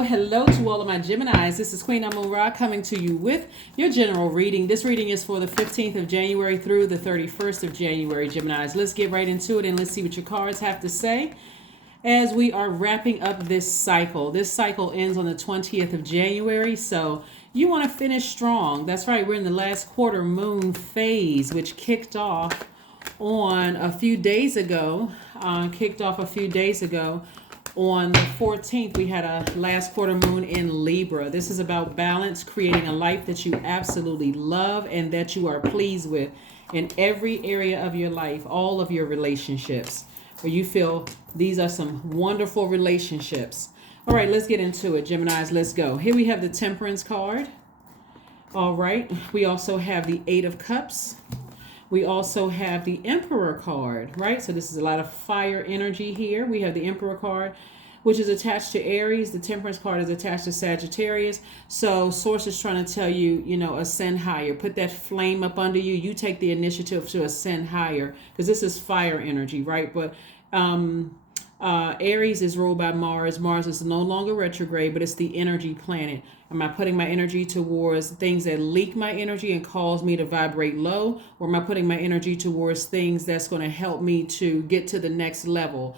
hello to all of my Geminis. This is Queen Amun Ra coming to you with your general reading. This reading is for the 15th of January through the 31st of January, Geminis. Let's get right into it and let's see what your cards have to say as we are wrapping up this cycle. This cycle ends on the 20th of January, so you want to finish strong. That's right, we're in the last quarter moon phase, which kicked off a few days ago. On the 14th, we had a last quarter moon in Libra. This is about balance, creating a life that you absolutely love and that you are pleased with in every area of your life, all of your relationships, where you feel these are some wonderful relationships. All right, let's get into it, Geminis. Let's go. Here we have the Temperance card. All right, we also have the Eight of Cups. We also have the Emperor card, right? So this is a lot of fire energy here. We have the Emperor card, which is attached to Aries. The Temperance card is attached to Sagittarius. So Source is trying to tell you, ascend higher. Put that flame up under you. You take the initiative to ascend higher because this is fire energy, right? But Aries is ruled by Mars. Mars is no longer retrograde, but it's the energy planet. Am I putting my energy towards things that leak my energy and cause me to vibrate low? Or am I putting my energy towards things that's going to help me to get to the next level?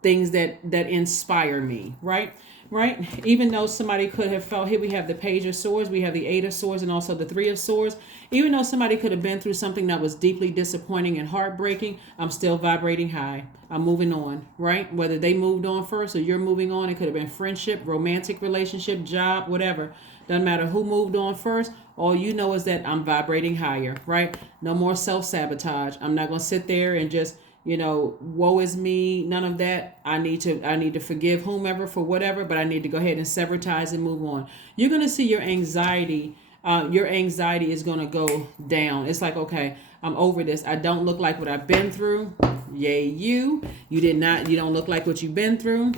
Things that inspire me, right? Right? Even though somebody could have felt, here we have the Page of Swords, we have the Eight of Swords, and also the Three of Swords. Even though somebody could have been through something that was deeply disappointing and heartbreaking, I'm still vibrating high. I'm moving on, right? Whether they moved on first or you're moving on, it could have been friendship, romantic relationship, job, whatever. Doesn't matter who moved on first. All you know is that I'm vibrating higher, right? No more self-sabotage. I'm not going to sit there and just woe is me, none of that. I need to forgive whomever for whatever, but I need to go ahead and sever ties and move on. You're going to see your anxiety is going to go down. It's like, okay, I'm over this. I don't look like what I've been through. Yay, you don't look like what you've been through.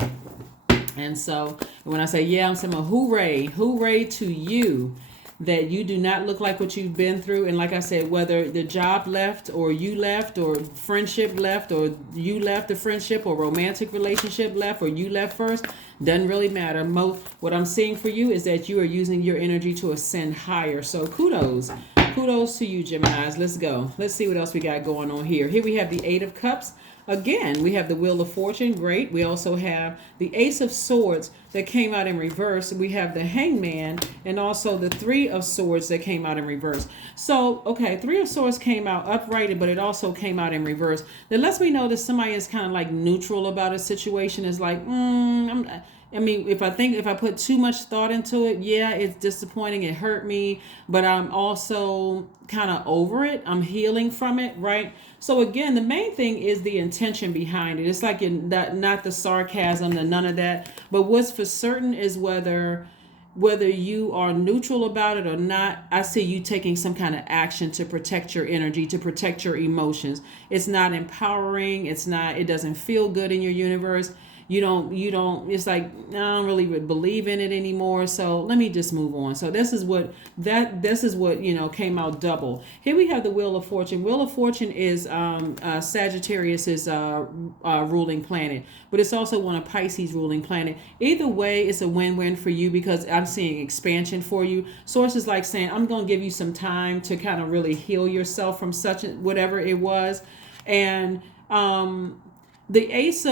And so when I say, yeah, I'm saying hooray to you, that you do not look like what you've been through. And like I said, whether the job left or you left or friendship left or you left the friendship or romantic relationship left or you left first, doesn't really matter. What I'm seeing for you is that you are using your energy to ascend higher. So kudos to you, Geminis. Let's go. Let's see what else we got going on here. Here we have the Eight of Cups. Again, we have the Wheel of Fortune. Great. We also have the Ace of Swords that came out in reverse. We have the Hangman and also the Three of Swords that came out in reverse. So, okay, Three of Swords came out upright, but it also came out in reverse. That lets me know that somebody is kind of like neutral about a situation. Is like, if I put too much thought into it, yeah, it's disappointing. It hurt me, but I'm also kind of over it. I'm healing from it, right? So again, the main thing is the intention behind it. It's like not the sarcasm, none of that. But what's for certain is whether you are neutral about it or not, I see you taking some kind of action to protect your energy, to protect your emotions. It's not empowering. It doesn't feel good in your universe. You don't, it's like, I don't really believe in it anymore. So let me just move on. So this is what came out double. Here we have the Wheel of Fortune. Wheel of Fortune is Sagittarius's ruling planet, but it's also one of Pisces' ruling planet. Either way, it's a win-win for you because I'm seeing expansion for you. Source is like saying, I'm going to give you some time to kind of really heal yourself from whatever it was. And, the Ace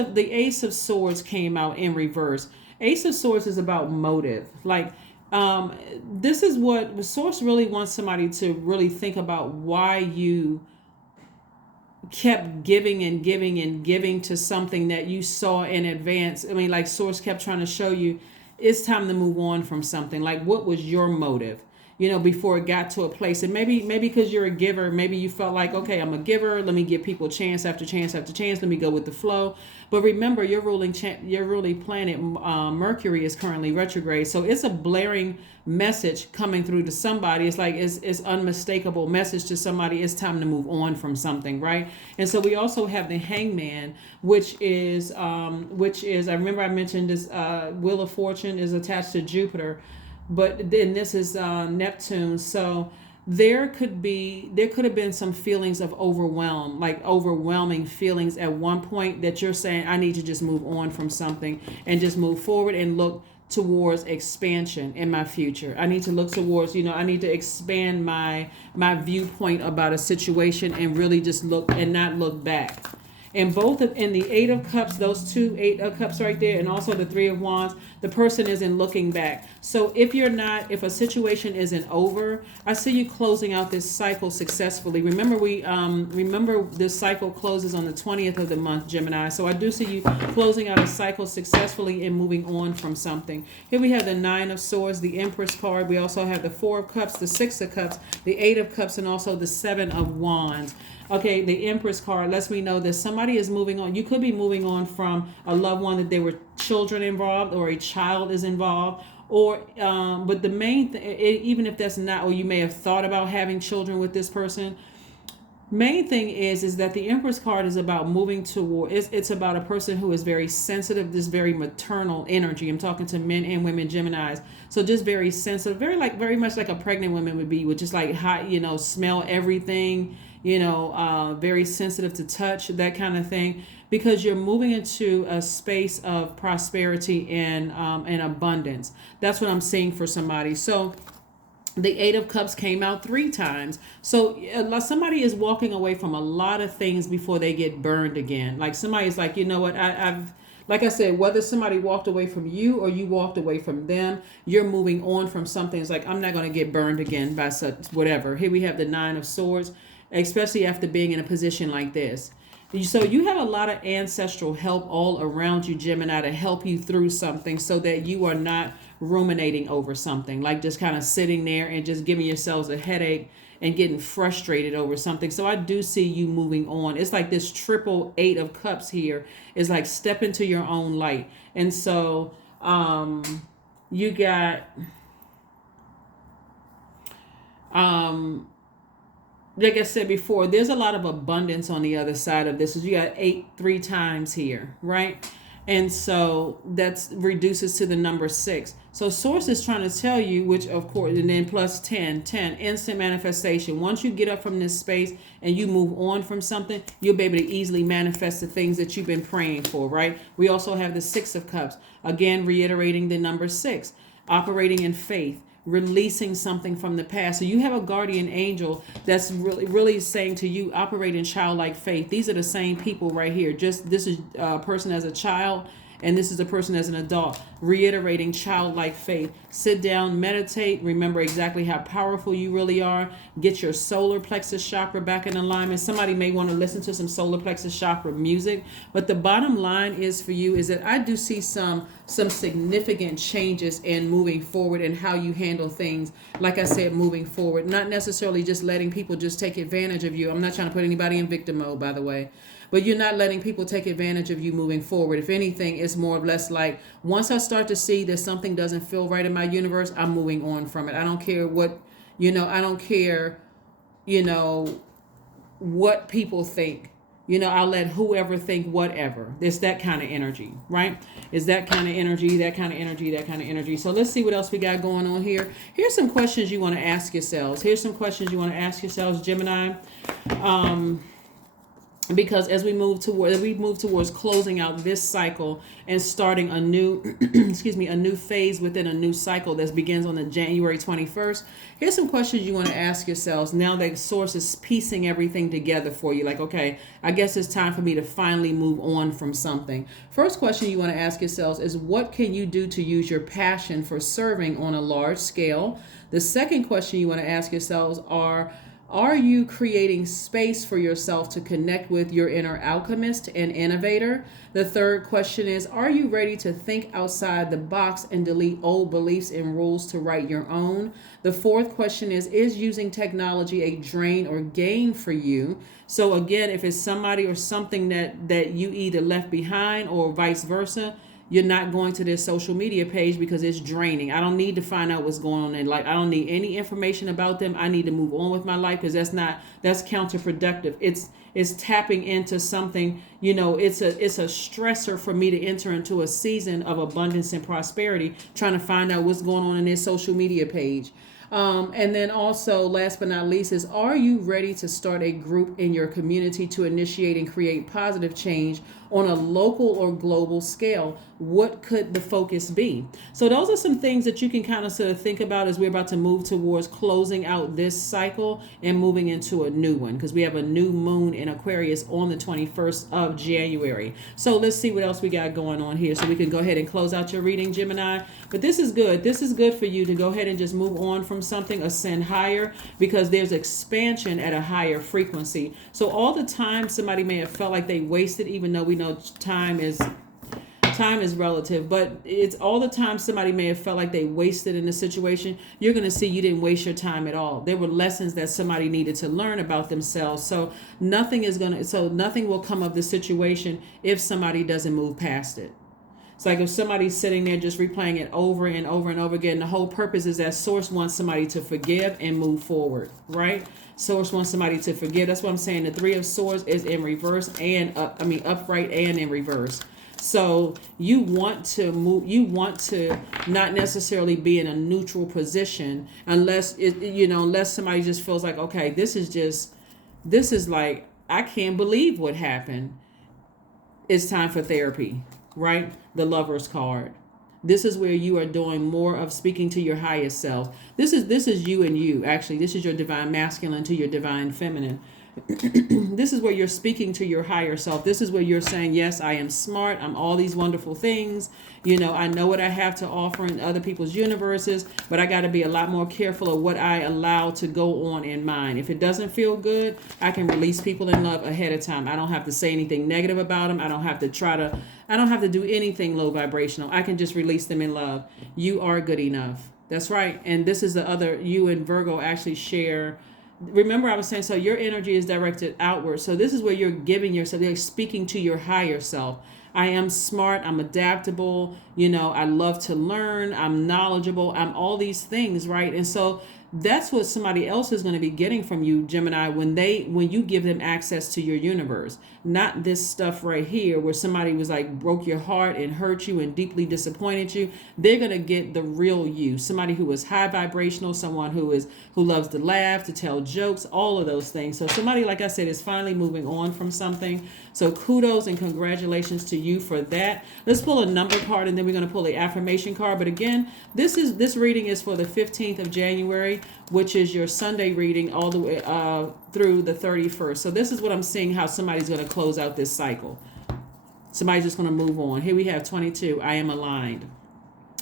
of Swords came out in reverse. Ace of Swords is about motive. Like, this is what Source really wants somebody to really think about, why you kept giving and giving and giving to something that you saw in advance. I mean, like Source kept trying to show you it's time to move on from something. Like, what was your motive? Before it got to a place. And maybe because you're a giver, maybe you felt like, okay, I'm a giver. Let me give people chance after chance after chance. Let me go with the flow. But remember, your ruling planet, Mercury, is currently retrograde. So it's a blaring message coming through to somebody. It's like, it's unmistakable message to somebody. It's time to move on from something, right? And so we also have the Hangman, which is I remember I mentioned this, Wheel of Fortune is attached to Jupiter. But then this is Neptune. So there could have been some feelings of overwhelm, like overwhelming feelings at one point that you're saying, I need to just move on from something and just move forward and look towards expansion in my future. I need to look towards, I need to expand my viewpoint about a situation and really just look and not look back. And in the Eight of Cups, those two Eight of Cups right there, and also the Three of Wands, the person isn't looking back. So if a situation isn't over, I see you closing out this cycle successfully. Remember this cycle closes on the 20th of the month, Gemini. So I do see you closing out a cycle successfully and moving on from something. Here we have the Nine of Swords, the Empress card. We also have the Four of Cups, the Six of Cups, the Eight of Cups, and also the Seven of Wands. Okay, the Empress card lets me know that somebody is moving on. You could be moving on from a loved one, that there were children involved or a child is involved. But the main thing, even if that's not, or you may have thought about having children with this person, main thing is that the Empress card is about moving toward, it's about a person who is very sensitive, this very maternal energy. I'm talking to men and women, Geminis. So just very sensitive, very much like a pregnant woman would be, with just like hot, smell everything, very sensitive to touch, that kind of thing, because you're moving into a space of prosperity and abundance. That's what I'm seeing for somebody. So the Eight of Cups came out 3 times. So somebody is walking away from a lot of things before they get burned again. Like somebody's like, you know what, like I said, whether somebody walked away from you or you walked away from them, you're moving on from something. It's like, I'm not going to get burned again by such whatever. Here we have the Nine of Swords, especially after being in a position like this. So you have a lot of ancestral help all around you, Gemini, to help you through something so that you are not ruminating over something, like just kind of sitting there and just giving yourselves a headache and getting frustrated over something. So I do see you moving on. It's like this triple Eight of Cups here is like step into your own light. And so you got like I said before, there's a lot of abundance on the other side of this. So you got 8 3 times here, right? And so that reduces to the number 6. So source is trying to tell you, which of course, and then plus 10, instant manifestation. Once you get up from this space and you move on from something, you'll be able to easily manifest the things that you've been praying for, right? We also have the Six of Cups, again, reiterating the number 6, operating in faith, releasing something from the past. So you have a guardian angel that's really saying to you, operate in childlike faith. These are the same people right here. Just this is a person as a child, and this is a person as an adult, reiterating childlike faith. Sit down, meditate, remember exactly how powerful you really are. Get your solar plexus chakra back in alignment. Somebody may want to listen to some solar plexus chakra music, but the bottom line is for you is that I do see some significant changes in moving forward and how you handle things. Like I said, moving forward, not necessarily just letting people just take advantage of you. I'm not trying to put anybody in victim mode, by the way. But you're not letting people take advantage of you moving forward. If anything, it's more or less like, once I start to see that something doesn't feel right in my universe, I'm moving on from it. I don't care what, I don't care, what people think. I'll let whoever think whatever. It's that kind of energy, right? It's that kind of energy, that kind of energy, that kind of energy. So let's see what else we got going on here. Here's some questions you want to ask yourselves. Gemini. Because as we move towards closing out this cycle and starting a new a new phase within a new cycle that begins on the January 21st, here's some questions you want to ask yourselves now that source is piecing everything together for you. Like, okay, I guess it's time for me to finally move on from something. First question you want to ask yourselves is, what can you do to use your passion for serving on a large scale? The second question you want to ask yourselves are you creating space for yourself to connect with your inner alchemist and innovator? The third question is, are you ready to think outside the box and delete old beliefs and rules to write your own? The fourth question is using technology a drain or gain for you? So again, if it's somebody or something that you either left behind or vice versa, you're not going to this social media page because it's draining. I don't need to find out what's going on in life. I don't need any information about them. I need to move on with my life because that's counterproductive. It's tapping into something, it's a stressor for me to enter into a season of abundance and prosperity, trying to find out what's going on in this social media page. And then also, last but not least, is, are you ready to start a group in your community to initiate and create positive change? on a local or global scale, what could the focus be? So those are some things that you can kind of sort of think about as we're about to move towards closing out this cycle and moving into a new one, because we have a new moon in Aquarius on the 21st of January. So let's see what else we got going on here so we can go ahead and close out your reading, Gemini. But this is good. This is good for you to go ahead and just move on from something, ascend higher, because there's expansion at a higher frequency. So all the time somebody may have felt like they wasted, even though we know time is relative, but it's all the time somebody may have felt like they wasted in a situation. You're going to see you didn't waste your time at all. There were lessons that somebody needed to learn about themselves. So nothing will come of the situation if somebody doesn't move past it. It's like if somebody's sitting there just replaying it over and over and over again. The whole purpose is that Source wants somebody to forgive and move forward, right? Source wants somebody to forgive. That's what I'm saying. The Three of Swords is in reverse and upright and in reverse. So you want to move, you want to not necessarily be in a neutral position unless somebody just feels like, okay, this is like, I can't believe what happened. It's time for therapy, right? The Lover's card. This is where you are doing more of speaking to your highest self. This is you and you. Actually, this is your divine masculine to your divine feminine. This is where you're speaking to your higher self. This is where you're saying, yes, I am smart. I'm all these wonderful things. I know what I have to offer in other people's universes, but I got to be a lot more careful of what I allow to go on in mine. If it doesn't feel good, I can release people in love ahead of time. I don't have to say anything negative about them. I don't have to do anything low vibrational. I can just release them in love. You are good enough. That's right. And this is the other, you and Virgo actually share. Remember I was saying, so your energy is directed outward. So this is where you're giving yourself, you're speaking to your higher self. I am smart. I'm adaptable. I love to learn. I'm knowledgeable. I'm all these things, right? And so that's what somebody else is going to be getting from you, Gemini, when you give them access to your universe. Not this stuff right here where somebody was like broke your heart and hurt you and deeply disappointed you. They're going to get the real you. Somebody who is high vibrational, someone who loves to laugh, to tell jokes, all of those things. So somebody, like I said, is finally moving on from something. So kudos and congratulations to you for that. Let's pull a number card and then we're going to pull the affirmation card. But again, this reading is for the 15th of January, which is your Sunday reading all the way through the 31st. So this is what I'm seeing, how somebody's going to close out this cycle. Somebody's just going to move on. Here we have 22. I am aligned.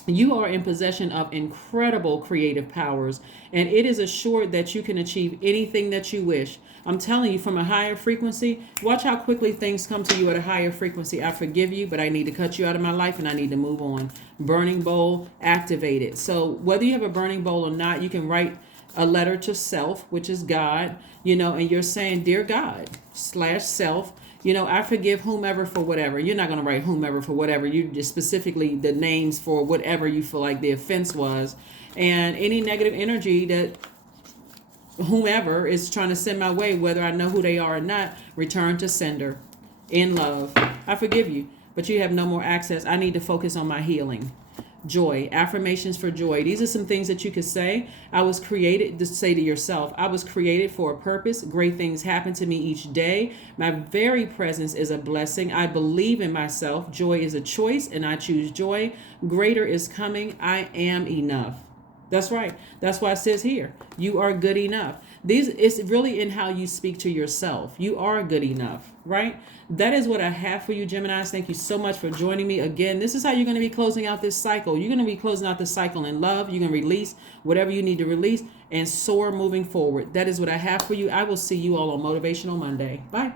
You are in possession of incredible creative powers, and it is assured that you can achieve anything that you wish. I'm telling you, from a higher frequency, watch how quickly things come to you at a higher frequency. I forgive you, but I need to cut you out of my life and I need to move on. Burning bowl activated. So whether you have a burning bowl or not, you can write a letter to self, which is God, and you're saying, dear God /self, I forgive whomever for whatever. You're not going to write whomever for whatever. You just specifically the names for whatever you feel like the offense was. And any negative energy that whomever is trying to send my way, whether I know who they are or not, return to sender in love. I forgive you, but you have no more access. I need to focus on my healing. Joy, affirmations for joy. These are some things that you could say. I was created to say to yourself, I was created for a purpose. Great things happen to me each day. My very presence is a blessing. I believe in myself. Joy is a choice and I choose joy. Greater is coming. I am enough. That's right. That's why it says here, you are good enough. It's really in how you speak to yourself. You are good enough, right? That is what I have for you, Geminis. Thank you so much for joining me again. This is how you're going to be closing out this cycle. You're going to be closing out the cycle in love. You can release whatever you need to release and soar moving forward. That is what I have for you. I will see you all on Motivational Monday. Bye.